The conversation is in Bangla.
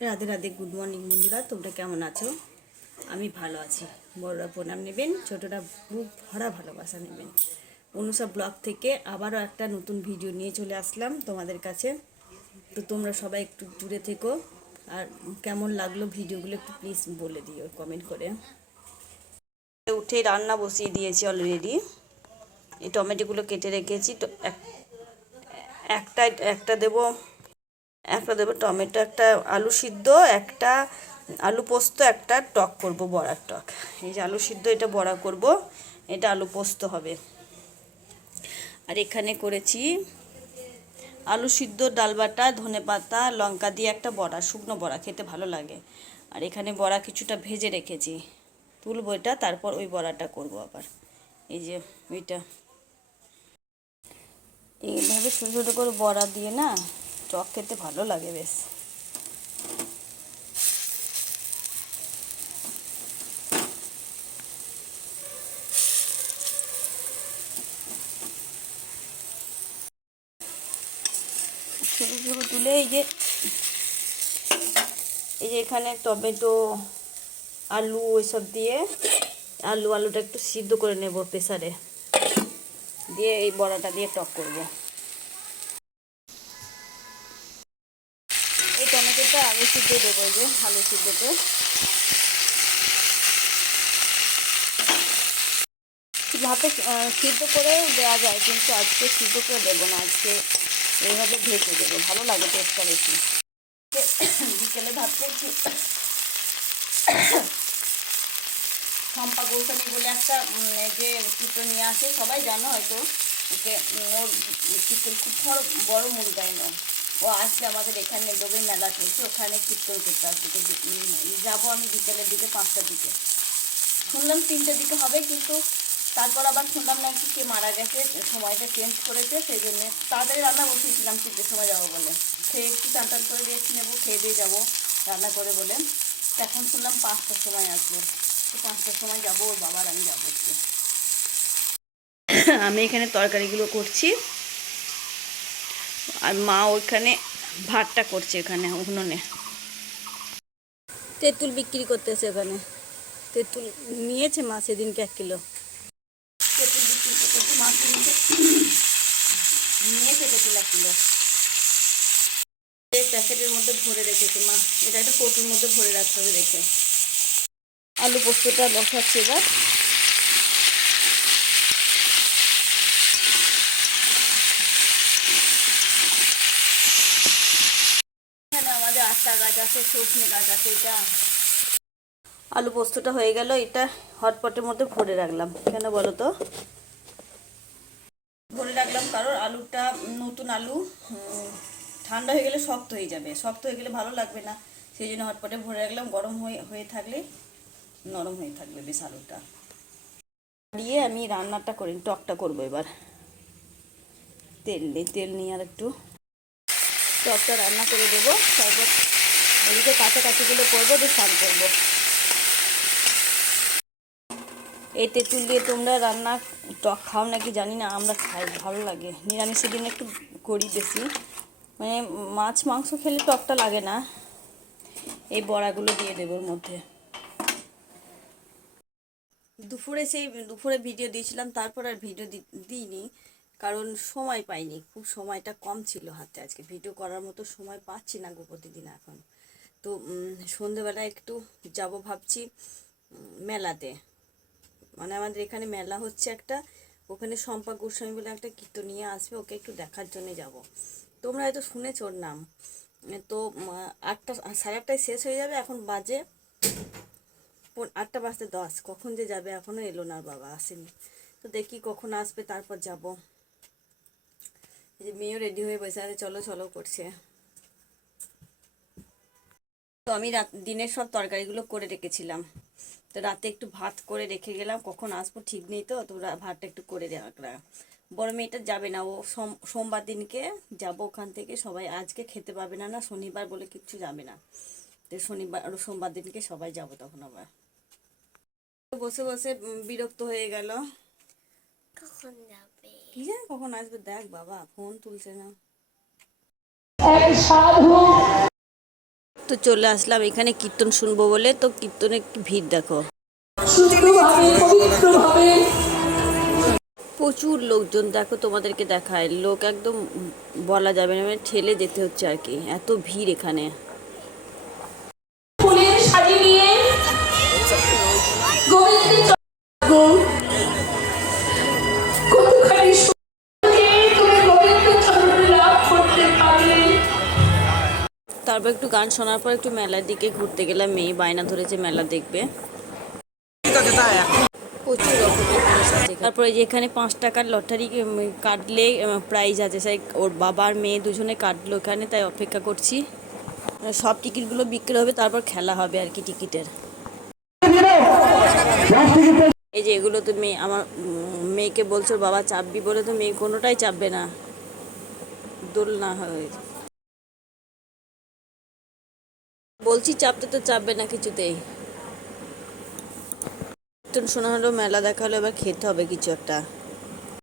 রাধে রাধে, গুড মর্নিং বন্ধুরা। তোমরা কেমন আছো? আমি ভালো আছি। বড়রা প্রণাম নেবেন, ছোটরা বুক ভরা ভালোবাসা নেবেন। অনুষা ব্লগ থেকে আবারও একটা নতুন ভিডিও নিয়ে চলে আসলাম তোমাদের কাছে। তো তোমরা সবাই একটু জুড়ে থেকো, আর কেমন লাগলো ভিডিওগুলো একটু প্লিজ বলে দিও কমেন্ট করে। উঠে রান্না বসিয়ে দিয়েছি অলরেডি। এই টমেটোগুলো কেটে রেখেছি। তো একটা একটা দেবো একটা দেবো টমেটো, একটা আলু সিদ্ধ, একটা আলু পোস্ত, একটা টক করব, বড়ার টক। এই যে আলু সিদ্ধ, এটা বড়া করব, এটা আলু পোস্ত হবে। আর এখানে করেছি আলু সিদ্ধ, ডাল বাটা, ধনে পাতা, লঙ্কা দিয়ে একটা বড়া, শুকনো বড়া, খেতে ভালো লাগে। আর এখানে বড়া কিছুটা ভেজে রেখেছি, তুলবো এটা, তারপর ওই বড়াটা করব আবার। এই যে ওইটা এইভাবে ছোটো ছোটো করে বড়া দিয়ে না টক খেতে ভালো লাগে বেশ। ছোটো ছোটো তুলে এই যে এখানে টমেটো, আলু এসব দিয়ে আলুটা একটু সিদ্ধ করে নেব প্রেসারে দিয়ে, এই বড়াটা দিয়ে টক করব। এই টমেটোটা আলু সিদ্ধ দেবো, যে আলু সিদ্ধতে ভাতে সিদ্ধ করেও দেওয়া যায়, কিন্তু আজকে সিদ্ধ করে দেবো না, আজকে এইভাবে ভেজে দেবো, ভালো লাগে টেস্টটা বেশি। বিকেলে ভাবতেছি শম্পা গৌসামী বলে একটা যে কীর্তন নিয়ে আসে, সবাই জানো হয়তো ওকে। ওর কীর্তন খুব বড় মুরগাইন। ও আসলে আমাদের এখানে ডোবে মেলা চলছে, ওখানে কীর্তন করতে আসবে। যাবো আমি বিকেলের দিকে, 5টার দিকে। শুনলাম 3টার দিকে হবে, কিন্তু তারপর আবার শুনলাম না কি কে মারা গেছে, সময়টা চেঞ্জ করেছে, সেই জন্য তাড়াতাড়ি রান্না বসিয়েছিলাম 3টের সময় যাবো বলে। খেয়ে একটু টান টান করে রেস্ট নেবো, খেয়ে দিয়ে যাবো রান্না করে বলে। এখন শুনলাম 5টার সময় আসবো। তো 5টার সময় যাবো, ওর বাবার আমি যাবো একটু। আমি এখানে তরকারিগুলো করছি, আর মা ওইখানে ভাতটা করছে এখানে উনুনে। তেঁতুল বিক্রি করতেছে ওখানে, তেঁতুল নিয়েছে মা সেদিনকে 1 কিলো। তেঁতুল বিক্রি করতেছে মা, নিয়েছে তেঁতুল 1 কিলো। এই প্যাকেটের মধ্যে ভরে রেখেছে মা, এটা একটা কৌটোর মধ্যে ভরে রাখতে হবে রেখে। আলু পোস্তটা বসাচ্ছি এবার। এখানে আমাদের আটটা গাছ আছে, সজনে গাছ আছে। এটা আলু পোস্তটা হয়ে গেল, এটা হটপটের মধ্যে ভরে রাখলাম। কেন বলো তো? ভরে রাখলাম কারণ আলুটা নতুন আলু, ঠান্ডা হয়ে গেলে শক্ত হয়ে যাবে, শক্ত হয়ে গেলে ভালো লাগবে না, সেই জন্য হটপটে ভরে রাখলাম। গরম হয়ে থাকলে নরম হয়ে থাকবে বেশ আলুটা। দিয়ে আমি রান্নাটা করি, টকটা করবো এবার। তেল নিয়ে আর একটু টকটা রান্না করে দেবো। তারপর এদিকে কাঁচাগুলো করবো, দিয়ে স্নান করবো। এই তেঁতুল দিয়ে তোমরা রান্না টক খাও নাকি জানি না, আমরা খাই, ভালো লাগে। নিরামিষের দিন একটু করি বেশি, মানে মাছ মাংস খেলে টকটা লাগে না। এই বড়াগুলো দিয়ে দেবো ওর মধ্যে। দুপুরে ভিডিও দিয়েছিলাম, তারপর আর ভিডিও দিইনি, কারণ সময় পাইনি, খুব সময়টা কম ছিল হাতে। আজকে ভিডিও করার মতো সময় পাচ্ছি না গো প্রতিদিন এখন। তো সন্ধেবেলায় একটু যাব ভাবছি মেলাতে, মানে আমাদের এখানে মেলা হচ্ছে একটা, ওখানে শম্পা গোস্বামী বলে একটা কীর্তনিয়া আসবে, ওকে একটু দেখার জন্য যাব। তোমরা হয়তো শুনেছ ওর নাম। তো 8টা, 8:30টায় শেষ হয়ে যাবে, এখন বাজে 8টা বাজতে 10, কখন যে যাবে এখনও এলো না, বাবা আসেনি। তো দেখি কখন আসবে, তারপর যাব। এই যে মেয়েও রেডি হয়ে বসে আছে, চলো চলো করছে। তো আমি দিনের সব তরকারিগুলো করে রেখেছিলাম, তো রাতে একটু ভাত করে রেখে গেলাম, কখন আসবো ঠিক নেই। তো ভাতটা একটু করে রাখলাম। বড় মেয়েটা যাবে না, ও সোমবার দিনকে যাব ওখান থেকে। সবাই আজকে খেতে পাবে না, শনিবার বলে কিচ্ছু যাবে না। তো শনিবার আর সোমবার দিনকে সবাই যাব তখন আবার। বসে বসে বিরক্ত হয়ে গেল, কখন যাবে কি জানি কখন আসবে। দেখ বাবা ফোন তুলছে না। তো চলে আসলাম এখানে কীর্তন শুনবো বলে। তো কীর্তনে কি ভিড় দেখো, প্রচুর লোকজন দেখো, তোমাদেরকে দেখায়, লোক একদম বলা যাবে না, মানে ঠেলে যেতে হচ্ছে আর কি, এত ভিড় এখানে। তারপর একটু গান শোনার পর একটু মেলার দিকে ঘুরতে গেলাম, মেয়ে বায়না ধরেছে মেলা দেখবে। প্রচুর রকমের জিনিস আছে। তারপরে যে এখানে 5 টাকার লটারি কাটলে প্রাইজ আছে, সেই ওর বাবার মেয়ে দুজনে কাটলো এখানে, তাই অপেক্ষা করছি। সব টিকিটগুলো বিক্রি হবে, তারপর খেলা হবে আর কি টিকিটের। এই যে এগুলো তো মেয়ে, আমার মেয়েকে বলছো বাবা চাপবি বলে, তো মেয়ে কোনোটাই চাপবে না, দোলনা হয়। বলছি চাপতে, তো চাপবে না কিছুতেই। শোনা হলো, মেলা দেখা হলো, এবার খেতে হবে কিছু একটা।